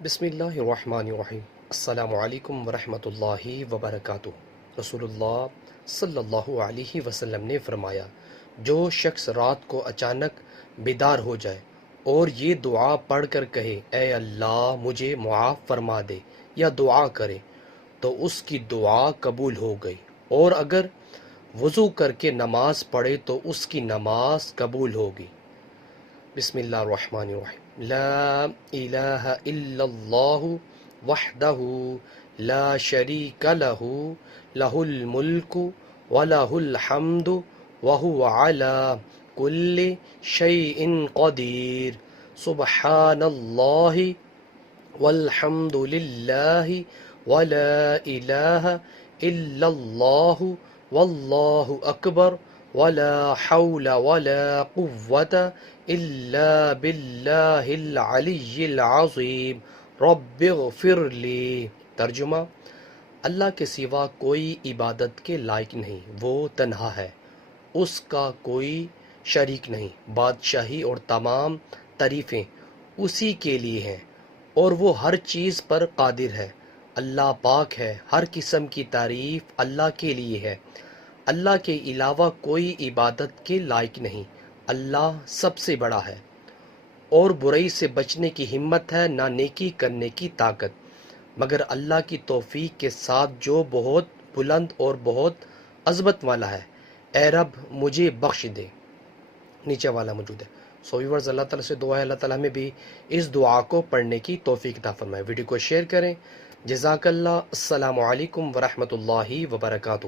بسم اللہ الرحمن الرحیم۔ السلام علیکم ورحمۃ اللہ وبرکاتہ۔ رسول اللہ صلی اللہ علیہ وسلم نے فرمایا، جو شخص رات کو اچانک بیدار ہو جائے اور یہ دعا پڑھ کر کہے اے اللہ مجھے معاف فرما دے یا دعا کرے تو اس کی دعا قبول ہو گئی، اور اگر وضو کر کے نماز پڑھے تو اس کی نماز قبول ہوگی۔ بسم اللہ الرحمن الرحیم۔ لا الہ الا اللہ وحدہ لا شریک لہ لہ الملک ولہ الحمد وہو علی کل شیء قدیر۔ سبحان اللہ والحمد للہ ولا الہ الا اللہ واللہ اکبر ولا حول ولا قوة الا باللہ العلی العظیم رب اغفر لی۔ ترجمہ: اللہ کے سوا کوئی عبادت کے لائق نہیں، وہ تنہا ہے، اس کا کوئی شریک نہیں، بادشاہی اور تمام تعریفیں اسی کے لیے ہیں اور وہ ہر چیز پر قادر ہے۔ اللہ پاک ہے، ہر قسم کی تعریف اللہ کے لیے ہے، اللہ کے علاوہ کوئی عبادت کے لائق نہیں، اللہ سب سے بڑا ہے اور برائی سے بچنے کی ہمت ہے نہ نیکی کرنے کی طاقت مگر اللہ کی توفیق کے ساتھ جو بہت بلند اور بہت عظمت والا ہے۔ اے رب مجھے بخش دے۔ نیچے والا موجود ہے۔ سو ویورز، اللہ تعالیٰ سے دعا ہے اللہ تعالیٰ ہمیں بھی اس دعا کو پڑھنے کی توفیق عطا فرمائے۔ ویڈیو کو شیئر کریں۔ جزاک اللہ۔ السلام علیکم ورحمۃ اللہ وبرکاتہ۔